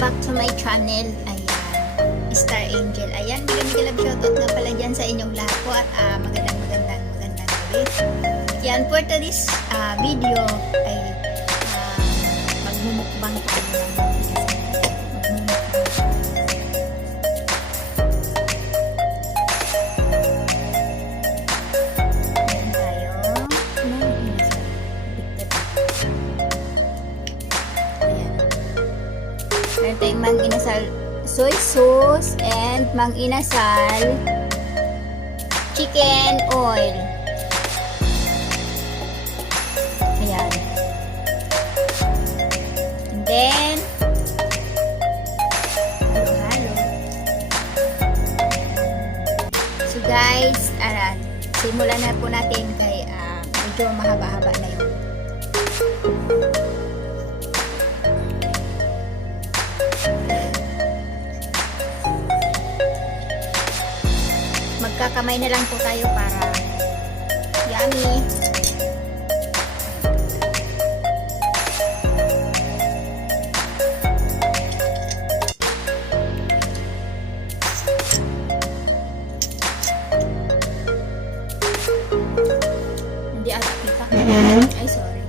back to my channel. Ayan, Starangel. Ayan, bigyan shoutout nga pala dyan sa inyong lahat po at magandang gabi. Yan, for today's video ay magmumukbang tayo ng meron tayong mang inasal soy sauce and mang inasal chicken oil. Ayan. And then halo. So guys, simulan na po natin kay medyo mahaba-haba na yun. Magkakamay na lang po tayo para yummy. Hindi ata kita. Ay, sorry.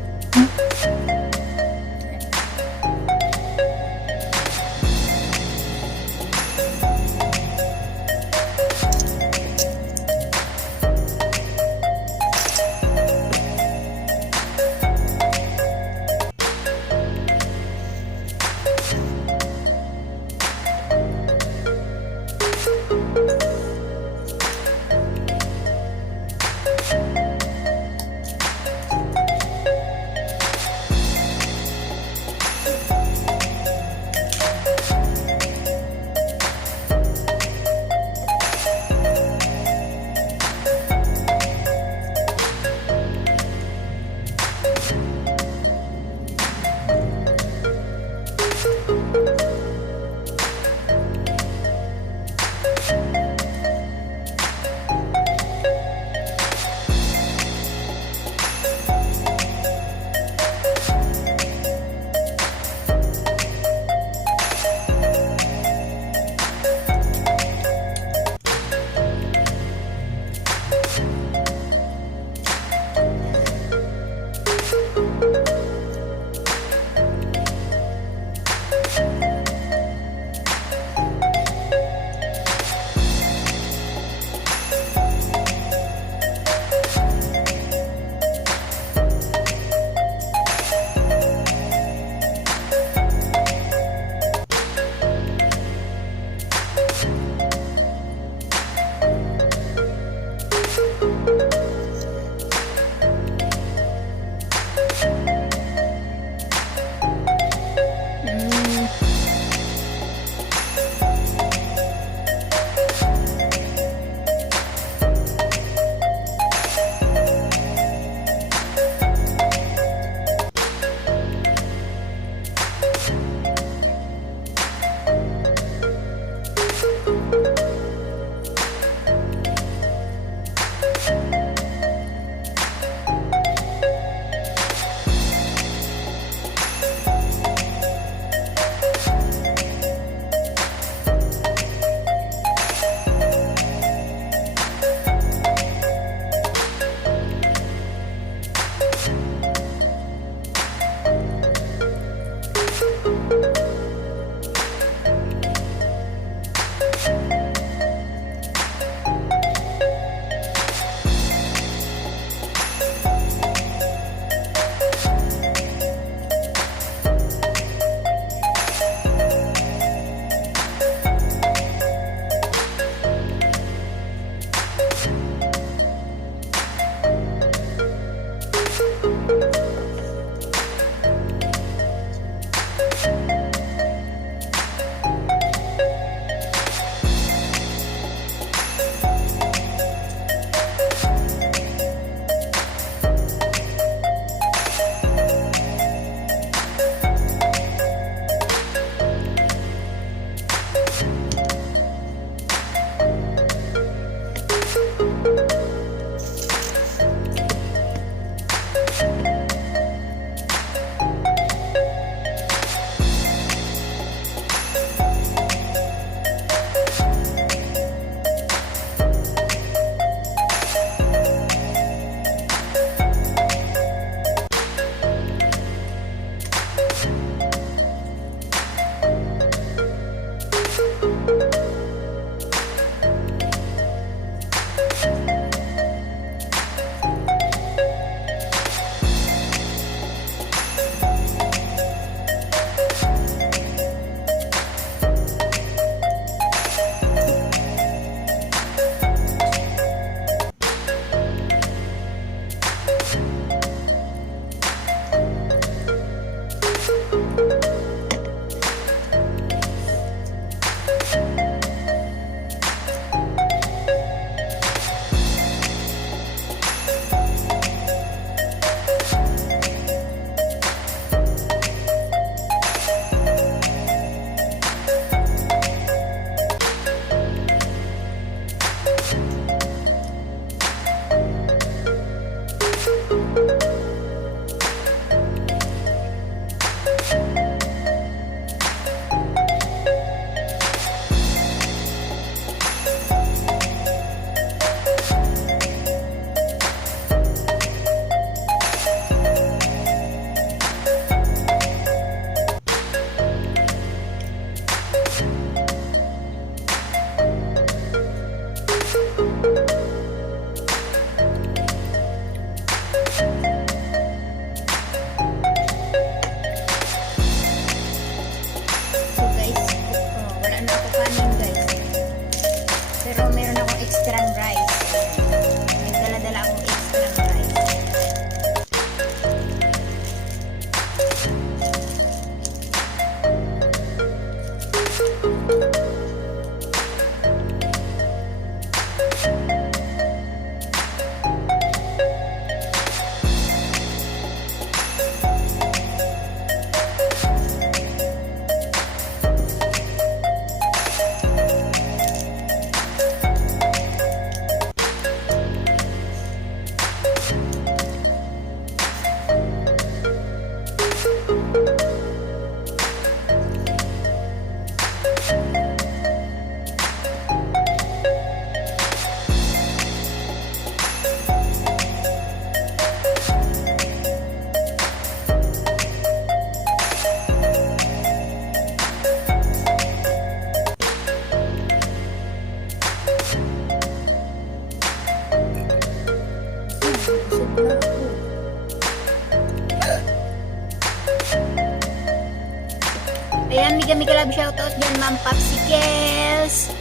mega love shoutout dyan, Ma'am Popsicles.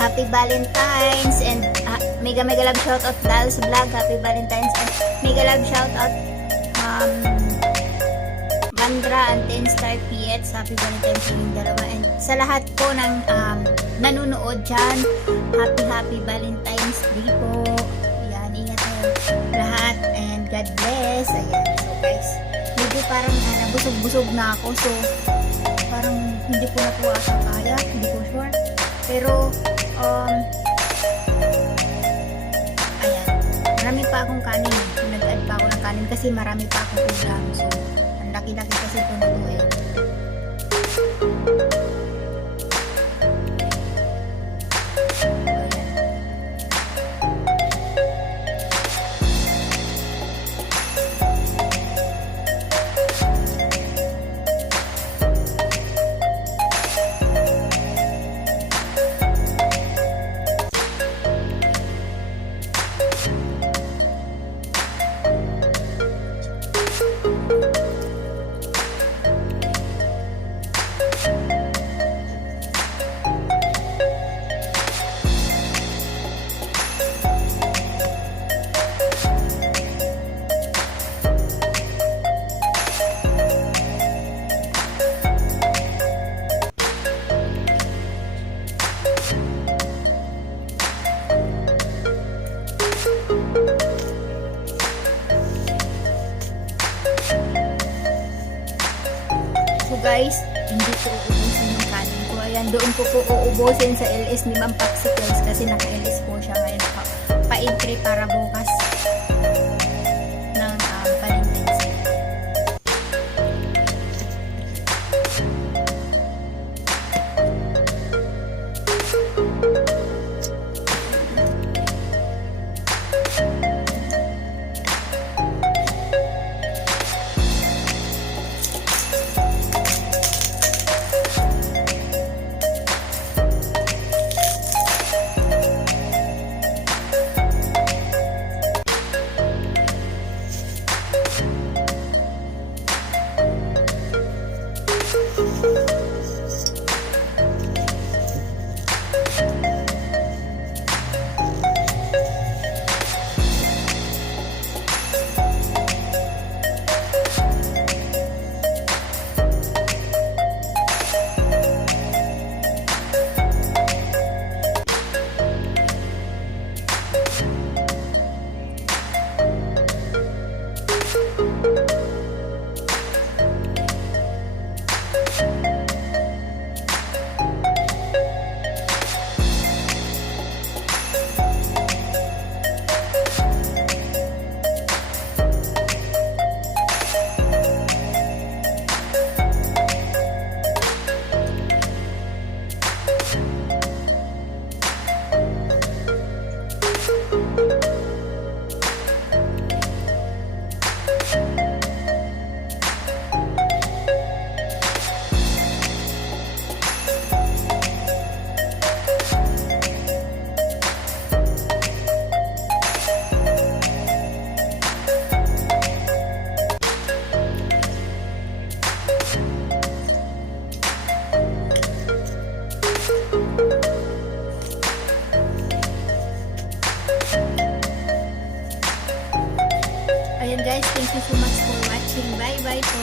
Happy Valentine's and mega love shoutout Dal's Vlog. Happy Valentine's and mega love shoutout Bandra and 10 Star PH. Happy Valentine's sa dalawa. And sa lahat po ng nanonood dyan, happy Valentine's Day po. Ayan, ingat tayo lahat and God bless. Ayan, so guys, medyo parang busog-busog na ako. So, parang hindi ko na po ata kaya. Hindi ko sure. Pero, ayan, marami pa akong kanin. Nag-add pa ako ng kanin kasi marami pa akong ulam. So, ang laki-laki kasi ito na ito eh. So guys, hindi ko uubusin yung kanin ko. Ayan, doon ko po uubusin sa LS ni Ma'am Popsicles kasi naka-LS po siya ngayon. Pa-entry para bukas ng Valentine's Day. Ayan guys, thank you so much for watching. Bye bye po.